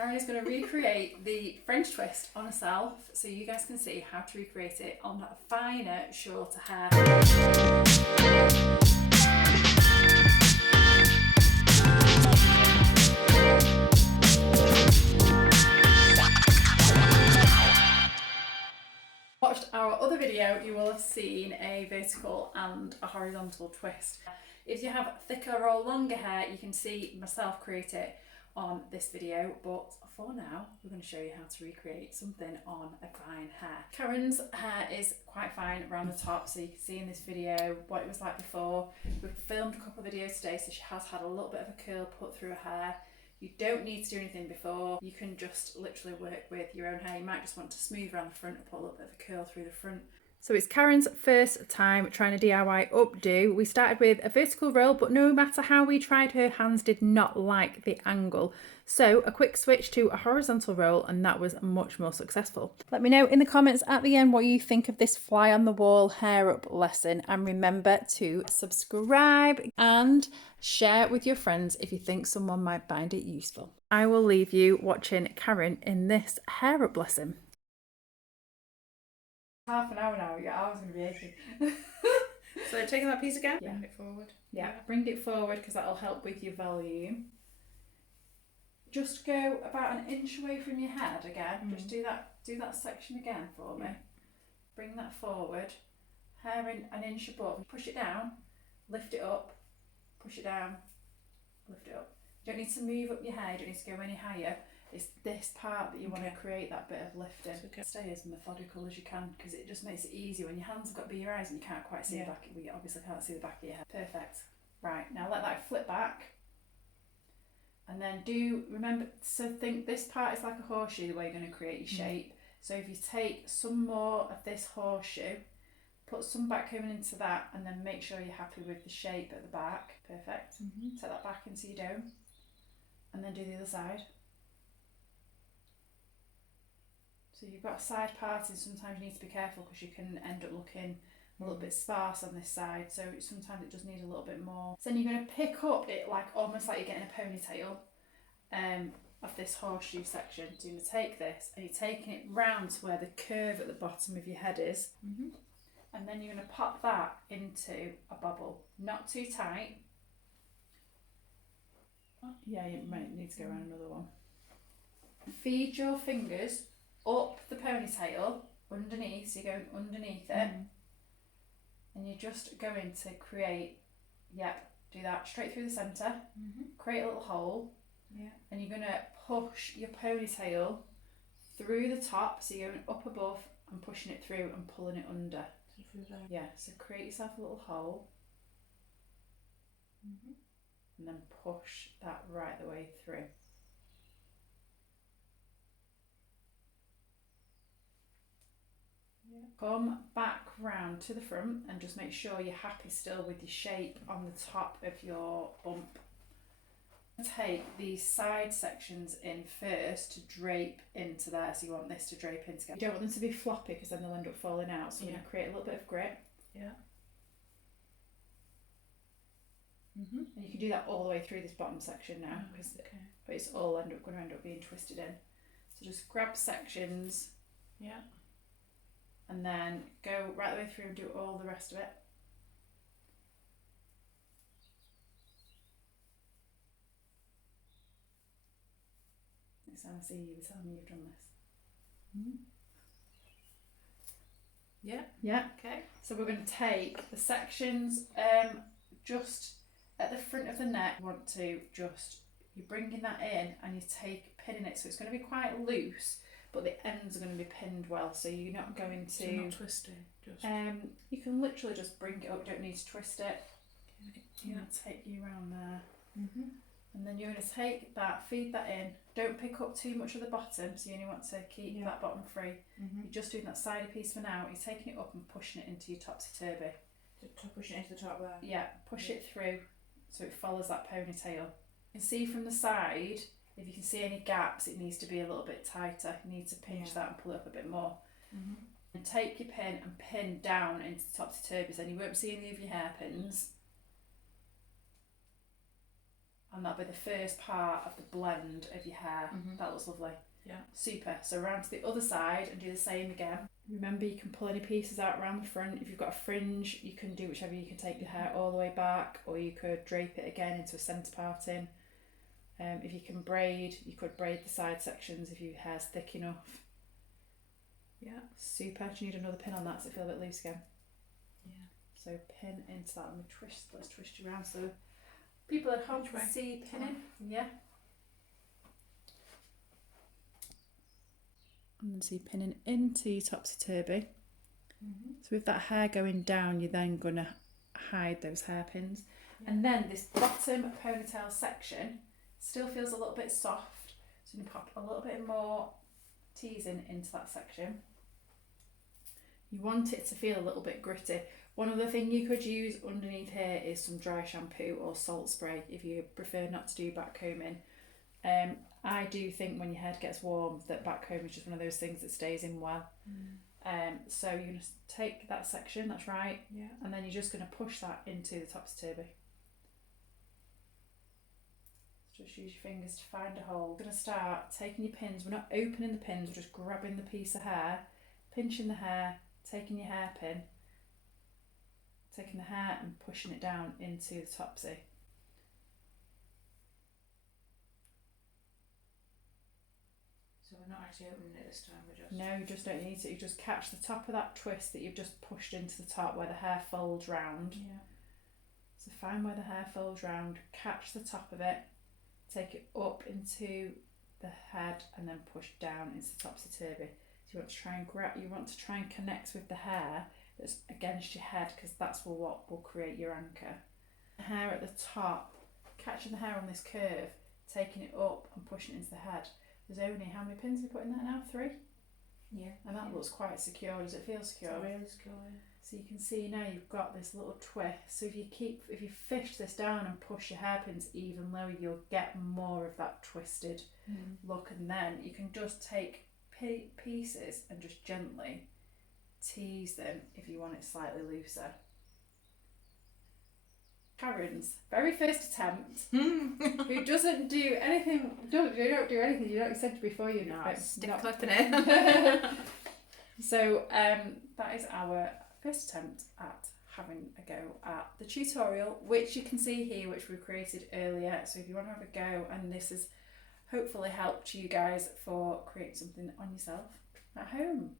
Karen is going to recreate the French twist on herself so you guys can see how to recreate it on finer, shorter hair. Watched our other video, you will have seen a vertical and a horizontal twist. If you have thicker or longer hair, you can see myself create it on this video, but for now we're going to show you how to recreate something on a fine hair. Karen's hair is quite fine around the top, so you can see in this video what it was like before. We've filmed a couple of videos today, so she has had a little bit of a curl put through her hair. You don't need to do anything before, you can just literally work with your own hair. You might just want to smooth around the front and put a little bit of a curl through the front. So it's Karen's first time trying to DIY updo. We started with a vertical roll, but no matter how we tried, her hands did not like the angle. So a quick switch to a horizontal roll and that was much more successful. Let me know in the comments at the end what you think of this fly on the wall hair up lesson, and remember to subscribe and share it with your friends if you think someone might find it useful. I will leave you watching Karen in this hair up lesson. Half an hour now, your arm's going to be aching. So taking that piece again, yeah. bring it forward. Yeah, bring it forward because that'll help with your volume. Just go about an inch away from your head again. Just do that section again for me. Bring that forward. Hair in an inch above. Push it down, lift it up, push it down, lift it up. You don't need to move up your hair, you don't need to go any higher. It's this part that you want to create that bit of lifting. Stay as methodical as you can because it just makes it easier when your hands have got to be your eyes and you can't quite see the back. We obviously can't see the back of your head. Perfect. Right, now let that flip back. And then remember, so think this part is like a horseshoe, the way you're going to create your shape. So if you take some more of this horseshoe, put some back coming into that, and then make sure you're happy with the shape at the back. Perfect. Take that back into your dome. And then do the other side. So you've got a side parting, sometimes you need to be careful because you can end up looking a little bit sparse on this side, so sometimes it does need a little bit more. So then you're going to pick up it like almost like you're getting a ponytail of this horseshoe section. So you're going to take this and you're taking it round to where the curve at the bottom of your head is, and then you're going to pop that into a bobble. Not too tight. Yeah, you might need to go around another one. Feed your fingers up the ponytail underneath, so you're going underneath it, and you're just going to create, do that straight through the centre, create a little hole, and you're going to push your ponytail through the top, so you're going up above and pushing it through and pulling it under. So create yourself a little hole, and then push that right the way through. Come back round to the front and just make sure you're happy still with your shape on the top of your bump. Take these side sections in first to drape into there, so you want this to drape into. You don't want them to be floppy because then they'll end up falling out, so you're going to create a little bit of grip. And you can do that all the way through this bottom section now, because it's all going to end up being twisted in. So just grab sections. And then go right the way through and do all the rest of it. Next time I see you, tell me you've done this. Okay. So we're going to take the sections just at the front of the neck. You want to you're bringing that in and you pinning it, so it's going to be quite loose, but the ends are going to be pinned well, so you're not going to... So not twisting, just... you can literally just bring it up, you don't need to twist it. You're going to take you around there. And then you're going to take that, feed that in. Don't pick up too much of the bottom, so you only want to keep that bottom free. You're just doing that sidey piece for now. You're taking it up and pushing it into your topsy-turvy. Pushing it into the top there? Yeah, push it through so it follows that ponytail. You can see from the side, if you can see any gaps, it needs to be a little bit tighter. You need to pinch that and pull it up a bit more. And take your pin and pin down into the topsy-turvy, and you won't see any of your hairpins. and that'll be the first part of the blend of your hair. That looks lovely. Yeah. Super. So round to the other side and do the same again. Remember, you can pull any pieces out around the front. If you've got a fringe, you can do whichever. You can take your hair all the way back, or you could drape it again into a centre parting. If you can braid, you could braid the side sections if your hair's thick enough. Yeah. Super. Do you need another pin on that so it feels a bit loose again? Yeah. So pin into that. Let's twist you around so people at home can see pinning. Yeah. And then see pinning into your topsy-turvy. So with that hair going down, you're then going to hide those hairpins. Yeah. And then this bottom ponytail section still feels a little bit soft. So you can pop a little bit more teasing into that section. You want it to feel a little bit gritty. One other thing you could use underneath here is some dry shampoo or salt spray if you prefer not to do back combing. I do think when your head gets warm that back comb is just one of those things that stays in well. So you're going to take that section, that's right, and then you're just going to push that into the topsy-turvy. Just use your fingers to find a hole. We're going to start taking your pins. We're not opening the pins, we're just grabbing the piece of hair, pinching the hair, taking your hairpin, taking the hair and pushing it down into the topsy. So we're not actually opening it this time, we're just... No, you just don't need to. You just catch the top of that twist that you've just pushed into the top where the hair folds round. Yeah. So find where the hair folds round, catch the top of it, take it up into the head and then push down into the topsy-turvy. So you want to try and you want to try and connect with the hair that's against your head because that's what will create your anchor. The hair at the top, catching the hair on this curve, taking it up and pushing it into the head. There's only, how many pins have we put in there now? 3? Yeah. And that looks quite secure. Does it feel secure? It's really secure. So you can see now you've got this little twist. So if you fish this down and push your hairpins even lower, you'll get more of that twisted look. And then you can just take pieces and just gently tease them if you want it slightly looser. Karen's very first attempt, who doesn't do anything, you don't do anything, you don't said before you know it. Stick clipping it. So that is our first attempt at having a go at the tutorial, which you can see here, which we created earlier. So if you want to have a go, and this has hopefully helped you guys for creating something on yourself at home.